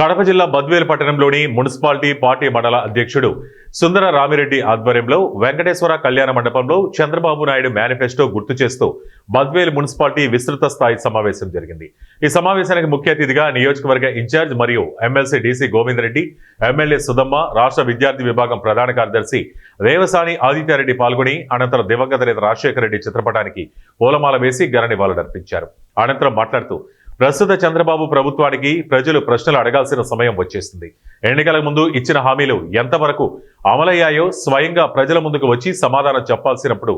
కడప జిల్లా బద్వేలు పట్టణంలోని municipality party మండల అధ్యక్షుడు సుందర రామిరెడ్డి ఆధ్వర్యంలో వెంకటేశ్వర కళ్యాణ మండపంలో చంద్రబాబు నాయుడు మేనిఫెస్టో గుర్తు చేస్తూ బద్వేలు మున్సిపాలిటీ విస్తృత స్థాయి సమావేశం జరిగింది. ఈ సమావేశానికి ముఖ్య అతిథిగా నియోజకవర్గ ఇన్ఛార్జ్ మరియు MLC DC Govinda Reddy, MLA Sudhamma, రాష్ట్ర విద్యార్థి విభాగం ప్రధాన కార్యదర్శి రేవసాని ఆదిత్యారెడ్డి పాల్గొని అనంతరం దివంగత నేత రాజశేఖర రెడ్డి చిత్రపటానికి పూలమాల వేసి ఘన నివాళులర్పించారు. అనంతరం మాట్లాడుతూ ప్రస్తుత చంద్రబాబు ప్రభుత్వానికి ప్రజలు ప్రశ్నలు అడగాల్సిన సమయం వచ్చేసింది. ఎన్నికల ముందు ఇచ్చిన హామీలు ఎంతవరకు అమలయ్యాయో స్వయంగా ప్రజల ముందుకు వచ్చి సమాధానం చెప్పాల్సినప్పుడు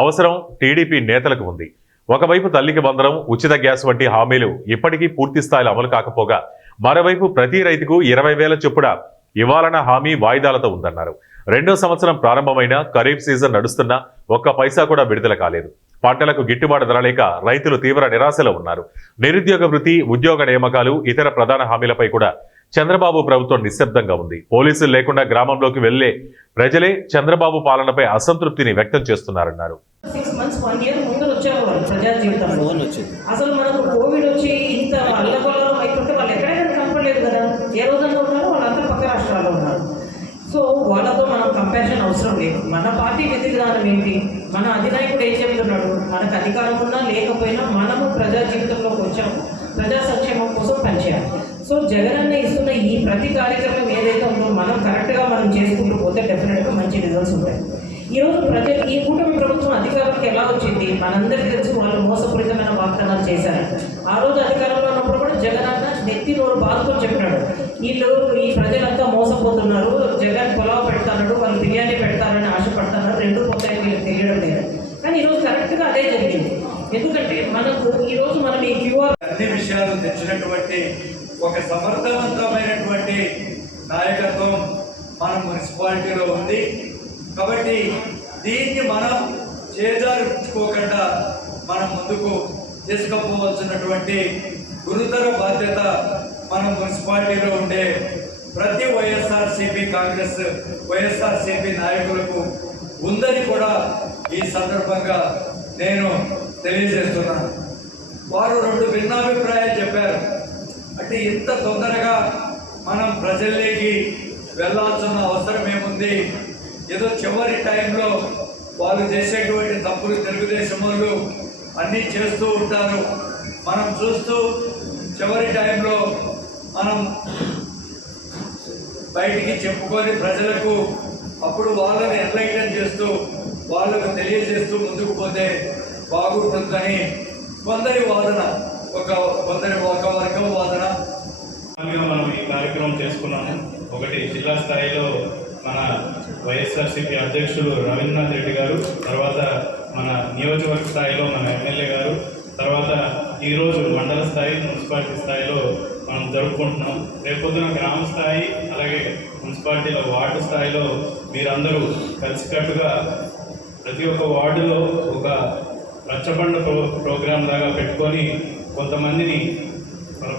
అవసరం టీడీపీ నేతలకు ఉంది. ఒకవైపు తల్లికి వందనం, ఉచిత గ్యాస్ వంటి హామీలు ఇప్పటికీ పూర్తి స్థాయిలో అమలు కాకపోగా మరోవైపు ప్రతి రైతుకు 20,000 చొప్పున ఇవ్వాలన్న హామీ వాయిదాలతో ఉందన్నారు. రెండో సంవత్సరం ప్రారంభమైన ఖరీఫ్ సీజన్ నడుస్తున్నా ఒక్క పైసా కూడా విడుదల కాలేదు. పంటలకు గిట్టుబాటు ధర లేక రైతులు తీవ్ర నిరాశలో ఉన్నారు. నిరుద్యోగ వృత్తి, ఉద్యోగ నియామకాలు, ఇతర ప్రధాన హామీలపై కూడా చంద్రబాబు ప్రభుత్వం నిశ్శబ్దంగా ఉంది. పోలీసులు లేకుండా గ్రామంలోకి వెళ్లే ప్రజలే చంద్రబాబు పాలనపై అసంతృప్తిని వ్యక్తం చేస్తున్నారన్నారు. అసలు మనకు కోవిడ్ వచ్చి ఇంత అల్లకొల్లం అయిపోతే వాళ్ళు ఎక్కడైనా కనపడలేదు కదా. ఏ రోజున ఉన్నారు వాళ్ళంతా పక్క రాష్ట్రాల్లో ఉన్నారు. సో వాళ్ళతో మనం కంపారిజన్ అవసరం లేదు. మన పార్టీ విధి విధానం ఏంటి, మన అధినాయకుడు ఏం చెప్తున్నాడు, మనకు అధికారం ఉన్నా లేకపోయినా మనము ప్రజా జీవితంలోకి వచ్చాము, ప్రజా సంక్షేమం కోసం పనిచేయాలి. సో జగనన్న ఇస్తున్న ఈ ప్రతి కార్యక్రమం ఏదైతే ఉందో మనం కరెక్ట్గా మనం చేసుకుంటూ పోతే డెఫినెట్గా మంచి రిజల్ట్స్ ఉంటాయి. ఈరోజు ప్రజలు ఈ కూటమి ప్రభుత్వం అధికారంలోకి ఎలా వచ్చింది మనందరికీ తెలుసు. వాళ్ళు మోసపూరితమైన వాగ్దానాలు చేశారు. ఆ రోజు అధికారంలో ఉన్నప్పుడు కూడా జగనన్న నెత్తి నోరు బాధతో చెప్పినాడు, వీళ్ళు ఈ ప్రజలంతా మోసపోతున్నారు, జగన్ పొలావ్ పెడతాడు, వాళ్ళు బిర్యానీ పెడతారని ఆశపడతారు, రెండు పోతాయి వీళ్ళకి తెలియడం లేదు. కానీ ఈరోజు కరెక్ట్గా అదే జరిగింది. ఎందుకంటే మనకు ఈరోజు మనం ఈ క్యూఆర్ అన్ని విషయాలు తెచ్చినటువంటి ఒక సమర్థవంతమైనటువంటి నాయకత్వం మన మున్సిపాలిటీలో ఉంది. కాబట్టి దీన్ని మనం చేజార్చుకోకుండా మనం ముందుకు తీసుకుపోవలసినటువంటి గురుతర బాధ్యత మన మున్సిపాలిటీలో ఉండే ప్రతి వైఎస్ఆర్సీపీ నాయకులకు ఉందని కూడా ఈ సందర్భంగా నేను తెలియజేస్తున్నాను. వారు రెండు భిన్నాభిప్రాయాలు చెప్పారు. అంటే ఇంత తొందరగా మనం ప్రజల్లోకి వెళ్ళాల్సిన అవసరం ఏముంది, ఏదో చివరి టైంలో వాళ్ళు చేసేటువంటి తప్పులు తెలుగుదేశం వాళ్ళు అన్నీ చేస్తూ ఉంటారు. మనం చూస్తూ చివరి టైంలో మనం బయటికి చెప్పుకొని ప్రజలకు అప్పుడు వాళ్ళని ఎన్లైటన్ చేస్తూ వాళ్ళకు తెలియజేస్తూ ముందుకు పోతే బాగుంటుందని కొందరి వాదన, ఒక వర్గం వాదన. మనం ఈ కార్యక్రమం చేసుకున్నాము. ఒకటి జిల్లా స్థాయిలో మన వైఎస్ఆర్సీపీ అధ్యక్షుడు రవీంద్రనాథ్ రెడ్డి గారు, తర్వాత మన నియోజకవర్గ స్థాయిలో మన ఎమ్మెల్యే గారు, తర్వాత ఈరోజు మండల స్థాయి, మున్సిపాలిటీ స్థాయిలో మనం జరుపుకుంటున్నాం. రేపొద్దున గ్రామ స్థాయి అలాగే మున్సిపాలిటీలో వార్డు స్థాయిలో మీరందరూ కలిసికట్టుగా ప్రతి ఒక్క వార్డులో ఒక రచ్చబండ ప్రోగ్రాం లాగా పెట్టుకొని కొంతమందిని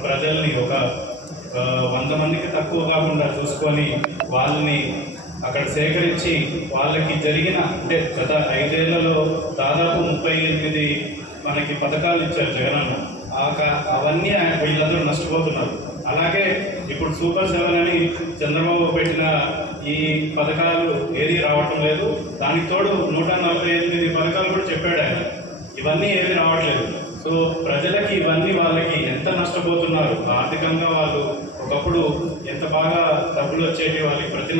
ప్రజల్ని ఒక 100 మందికి తక్కువ కాకుండా చూసుకొని వాళ్ళని అక్కడ సేకరించి వాళ్ళకి జరిగిన అంటే గత 5 ఏళ్లలో దాదాపు 38 మనకి పథకాలు ఇచ్చారు జగనన్న. అవన్నీ వీళ్ళందరూ నష్టపోతున్నారు. అలాగే ఇప్పుడు సూపర్ 7 అని చంద్రబాబు పెట్టిన ఈ పథకాలు ఏది రావటం లేదు. దానికి తోడు 148 పథకాలు కూడా చెప్పాడు ఆయన. ఇవన్నీ ఏది రావట్లేదు. సో ప్రజలకి ఇవన్నీ వాళ్ళకి ఎంత నష్టపోతున్నారు ఆర్థికంగా. వాళ్ళు ఒకప్పుడు ఎంత బాగా డబ్బులు వచ్చేవి వాళ్ళకి ప్రతి